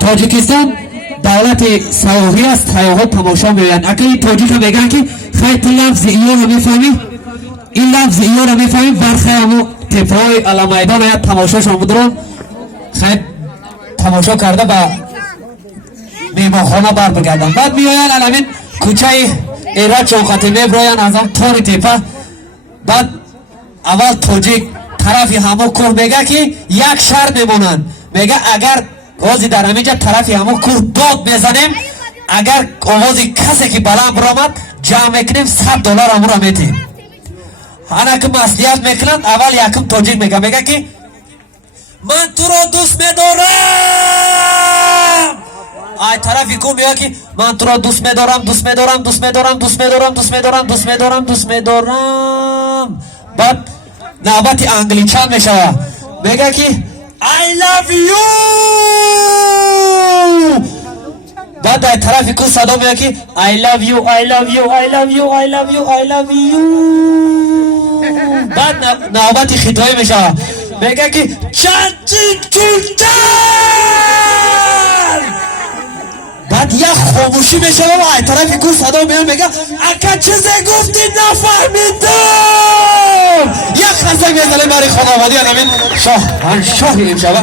تاجیکستان دولت سیاحی است، سیاحان تماشا می‌آیند. اگر این تاجیک میگن که خیلی لفظ اینا رو میفهمی، این لفظ اینا رو میفهمی، برخی همو تپه‌های علامه‌میدان آید تماشاشون بدرون خیلی تماشا کرده با میمانخانه بر بگردن. بعد میآیند علامین کوچه ایراد چوقاتی میبراین از هم تار تپه. بعد اول تاجیک طرفی همو کور میگه که یک شرط میمونن، میگه اگر آوازی در همینجا طرفی همو کور داد میزنیم، اگر آوازی کسی که بلند برآمد جمع میکنیم $100 امورا میتیم. هنه که مسئولیت میکنند اول یکم تاجیک میگه که من تو رو دوست میدارم. آی طرفی کو میگه که من تو رو دوست میدارم دوست میدارم دوست میدارم دوست میدارم دوست میدارم دوست میدارم دوست میدارم. بعد نوبت انگلیچان میشه، میگه که I love you. بعد در طرفی کو صدا میگه که I love you I love you I love you I love you I love you. بعد نوبت خطایی میشه، میگه که چندین کلتر. بعد یک خاموشی میشه و ای طرفی کو صدا میگه اگه چیزی گفتی نفهمیدم. یک خسته میزنه برای خانواده علامین شاهی امشبه.